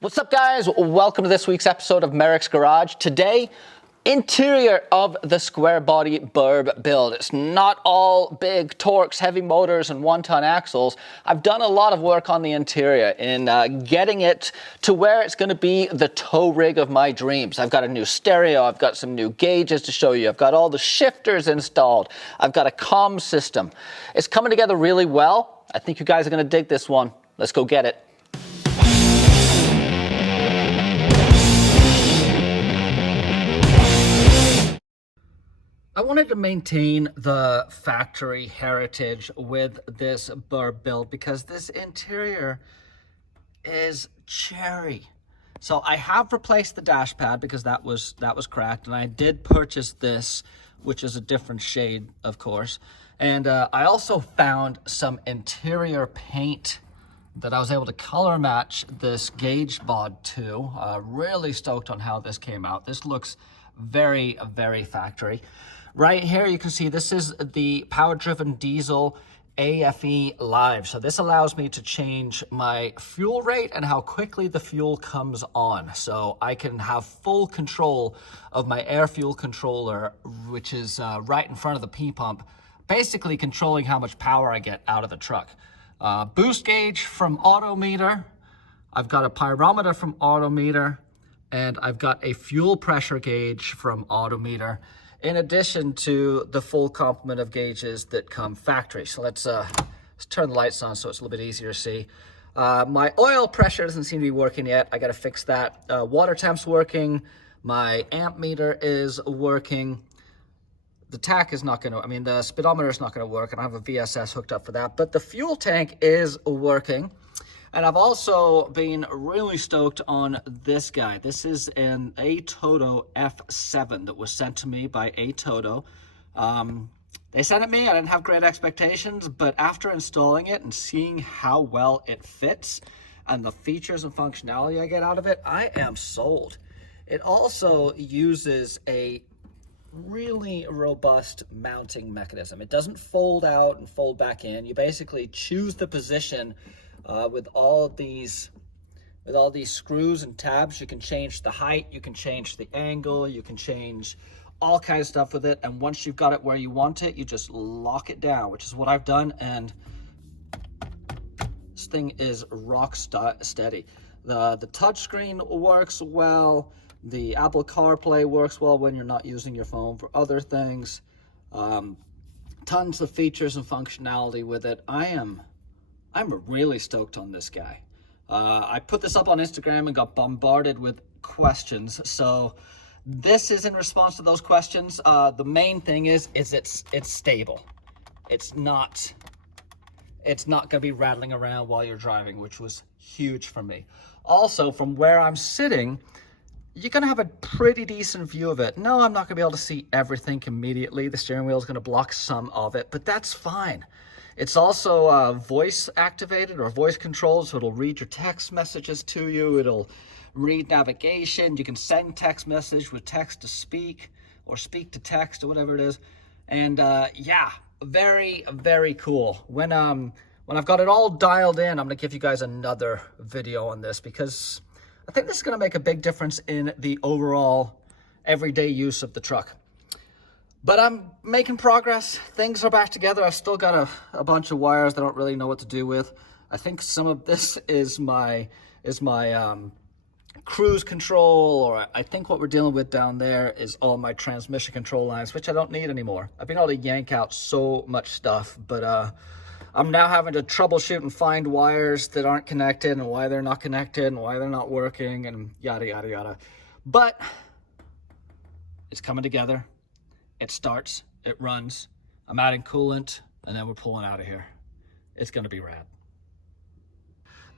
What's up, guys? Welcome to this week's episode of Merricks Garage. Today, interior of the Squarebody burb build. It's not all big torques, heavy motors, and one-ton axles. I've done a lot of work on the interior in getting it to where it's going to be the tow rig of my dreams. I've got a new stereo. I've got some new gauges to show you. I've got all the shifters installed. I've got a comm system. It's coming together really well. I think you guys are going to dig this one. Let's go get it. I wanted to maintain the factory heritage with this burb build because this interior is cherry. So I have replaced the dash pad because that was cracked, and I did purchase this, which is a different shade, of course. And I also found some interior paint that I was able to color match this gauge bod to. Really stoked on how this came out. This looks very, very factory. Right here, you can see this is the power-driven diesel AFE Live. So this allows me to change my fuel rate and how quickly the fuel comes on. So I can have full control of my air fuel controller, which is right in front of the P-pump, basically controlling how much power I get out of the truck. Boost gauge from Autometer. I've got a pyrometer from Autometer, and I've got a fuel pressure gauge from Autometer, in addition to the full complement of gauges that come factory. So let's turn the lights on so it's a little bit easier to see. My oil pressure doesn't seem to be working yet. I got to fix that. Water temp's working. My amp meter is working. The tach is not going to, the speedometer is not going to work, and I have a VSS hooked up for that. But the fuel tank is working. And I've also been really stoked on this guy. This is an Atoto F8 that was sent to me by Atoto. They sent it me. I didn't have great expectations, but after installing it and seeing how well it fits and the features and functionality I get out of it, I am sold. It also uses a really robust mounting mechanism. It doesn't fold out and fold back in. You basically choose the position with all these screws and tabs. You can change the height, you can change the angle, you can change all kinds of stuff with it. And once you've got it where you want it, you just lock it down, which is what I've done. And this thing is rock steady. The touchscreen works well. The Apple Airplay works well when you're not using your phone for other things. Tons of features and functionality with it. I'm really stoked on this guy. I put this up on Instagram and got bombarded with questions. So this is in response to those questions. The main thing is it's stable. It's not going to be rattling around while you're driving, which was huge for me. Also, from where I'm sitting, you're going to have a pretty decent view of it. No, I'm not going to be able to see everything immediately. The steering wheel is going to block some of it, but that's fine. It's also voice activated or voice controlled, so it'll read your text messages to you. It'll read navigation. You can send text message with text to speak or speak to text or whatever it is. And yeah, very, very cool. When I've got it all dialed in, I'm going to give you guys another video on this because I think this is going to make a big difference in the overall everyday use of the truck. But I'm making progress. Things are back together. I've still got a bunch of wires that I don't really know what to do with. I think some of this is my cruise control, or I think what we're dealing with down there is all my transmission control lines, which I don't need anymore. I've been able to yank out so much stuff, but I'm now having to troubleshoot and find wires that aren't connected and why they're not connected and why they're not working and yada, yada, yada. But it's coming together. It starts, it runs, I'm adding coolant, and then we're pulling out of here. It's gonna be rad.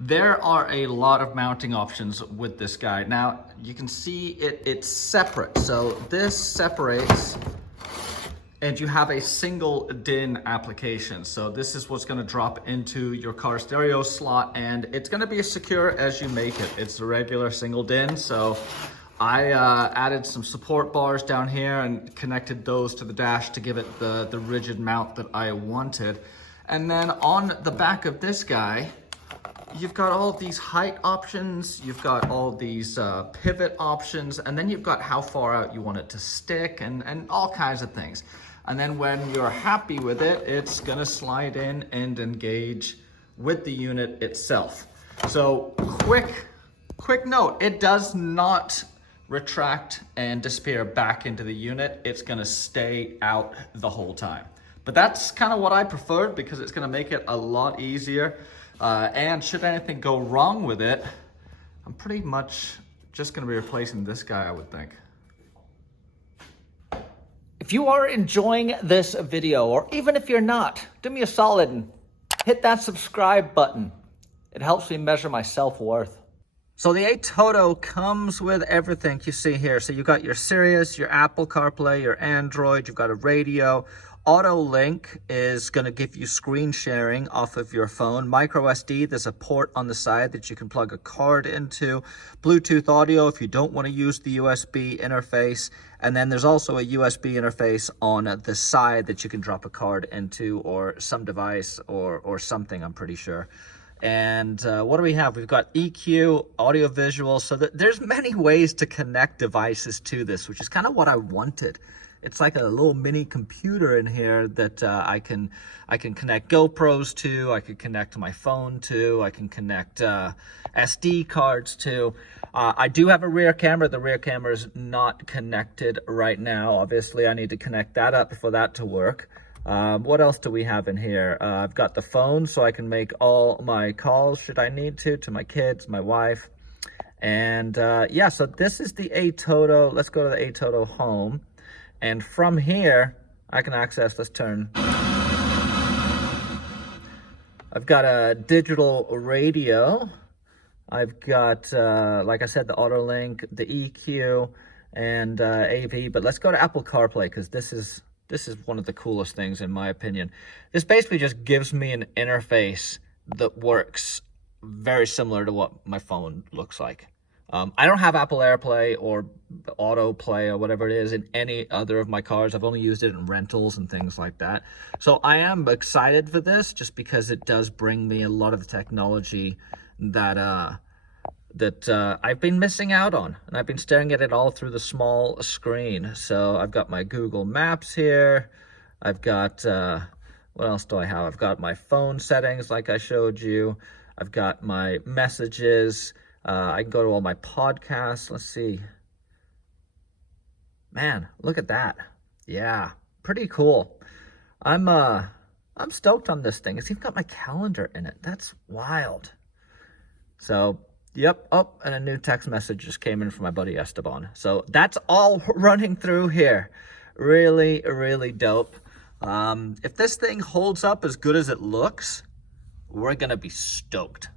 There are a lot of mounting options with this guy. Now, you can see it's separate. So this separates, and you have a single DIN application. So this is what's gonna drop into your car stereo slot, and it's gonna be as secure as you make it. It's a regular single DIN, so I added some support bars down here and connected those to the dash to give it the rigid mount that I wanted. And then on the back of this guy, you've got all these height options, you've got all these pivot options, and then you've got how far out you want it to stick and all kinds of things. And then when you're happy with it, it's gonna slide in and engage with the unit itself. So quick note, it does not retract and disappear back into the unit. It's gonna stay out the whole time. But that's kind of what I preferred because it's gonna make it a lot easier. And should anything go wrong with it, I'm pretty much just gonna be replacing this guy, I would think. If you are enjoying this video, or even if you're not, do me a solid and hit that subscribe button. It helps me measure my self-worth. So the Atoto comes with everything you see here. So you got your Sirius, your Apple CarPlay, your Android, you've got a radio. Auto Link is going to give you screen sharing off of your phone. Micro SD, there's a port on the side that you can plug a card into. Bluetooth audio if you don't want to use the USB interface. And then there's also a USB interface on the side that you can drop a card into, or some device or something, I'm pretty sure. And what do we have? We've got EQ, audio visual. So there's many ways to connect devices to this, which is kind of what I wanted. It's like a little mini computer in here that I can connect GoPros to, I can connect my phone to, I can connect SD cards to. I do have a rear camera. The rear camera is not connected right now. Obviously, I need to connect that up for that to work. What else do we have in here? I've got the phone, so I can make all my calls should I need to my kids, my wife. And yeah, so this is the Atoto. Let's go to the Atoto home. And from here, I can access, let's turn. I've got a digital radio. I've got, like I said, the Auto Link, the EQ, and AV. But let's go to Apple CarPlay, because this is one of the coolest things in my opinion. This basically just gives me an interface that works very similar to what my phone looks like. I don't have Apple Airplay or Auto Play or whatever it is in any other of my cars. I've only used it in rentals and things like that. So I am excited for this just because it does bring me a lot of the technology that I've been missing out on. And I've been staring at it all through the small screen. So I've got my Google Maps here. I've got, what else do I have? I've got my phone settings like I showed you. I've got my messages. I can go to all my podcasts. Let's see. Man, look at that. Yeah, pretty cool. I'm stoked on this thing. It's even got my calendar in it. That's wild. So, yep. Oh, and a new text message just came in from my buddy Esteban. So that's all running through here. Really, really dope. If this thing holds up as good as it looks, we're gonna be stoked.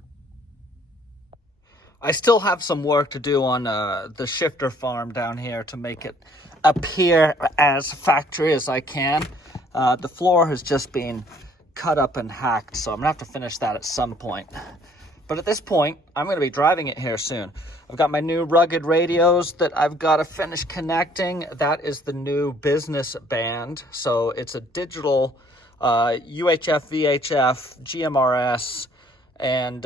I still have some work to do on the shifter farm down here to make it appear as factory as I can. The floor has just been cut up and hacked, so I'm gonna have to finish that at some point. But at this point, I'm gonna be driving it here soon. I've got my new rugged radios that I've got to finish connecting. That is the new business band. So it's a digital UHF, VHF, GMRS, and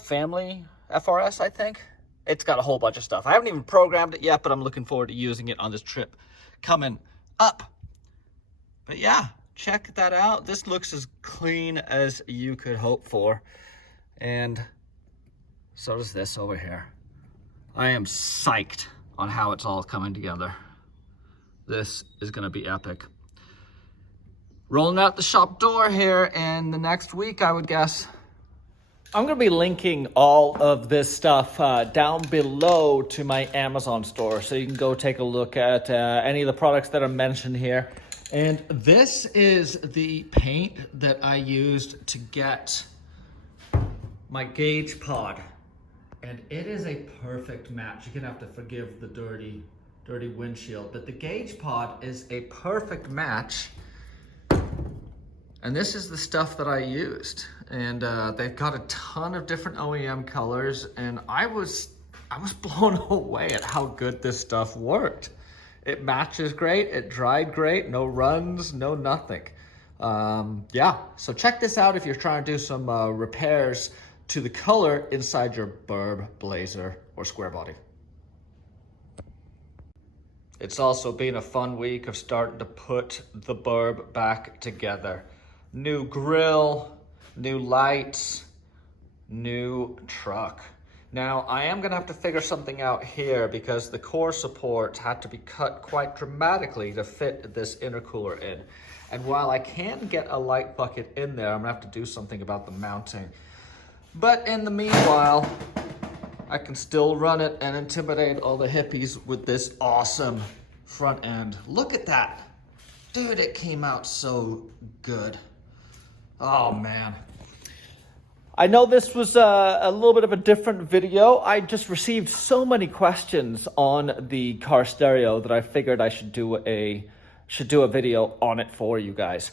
family FRS, I think. It's got a whole bunch of stuff. I haven't even programmed it yet, but I'm looking forward to using it on this trip coming up. But yeah, check that out. This looks as clean as you could hope for. And so does this over here. I am psyched on how it's all coming together. This is gonna be epic. Rolling out the shop door here in the next week, I would guess. I'm going to be linking all of this stuff down below to my Amazon store, so you can go take a look at any of the products that are mentioned here. And this is the paint that I used to get my gauge pod. And it is a perfect match. You're going to have to forgive the dirty windshield, but the gauge pod is a perfect match. And this is the stuff that I used. And they've got a ton of different OEM colors, and I was blown away at how good this stuff worked. It matches great, it dried great, no runs, no nothing. Yeah, so check this out if you're trying to do some repairs to the color inside your burb, blazer, or Squarebody. It's also been a fun week of starting to put the burb back together. New grill, new lights, new truck. Now, I am gonna have to figure something out here because the core support had to be cut quite dramatically to fit this intercooler in. And while I can get a light bucket in there, I'm gonna have to do something about the mounting. But in the meanwhile, I can still run it and intimidate all the hippies with this awesome front end. Look at that. Dude, it came out so good. Oh man. I know this was a little bit of a different video. I just received so many questions on the car stereo that I figured I should do a video on it for you guys.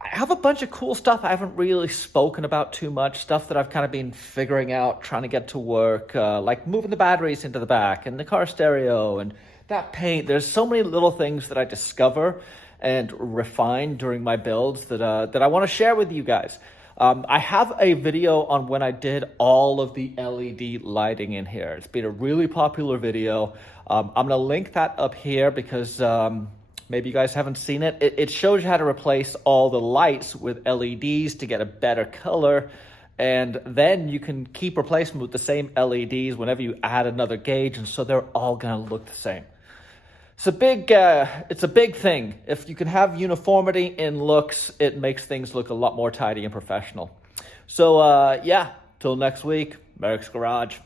I have a bunch of cool stuff I haven't really spoken about too much, stuff that I've kind of been figuring out, trying to get to work, like moving the batteries into the back and the car stereo and that paint. There's so many little things that I discover and refine during my builds that I want to share with you guys. I have a video on when I did all of the LED lighting in here. It's been a really popular video. I'm going to link that up here because maybe you guys haven't seen it. It shows you how to replace all the lights with LEDs to get a better color. And then you can keep replacing them with the same LEDs whenever you add another gauge. And so they're all going to look the same. It's a big thing. If you can have uniformity in looks, it makes things look a lot more tidy and professional. So yeah, till next week, Merricks Garage.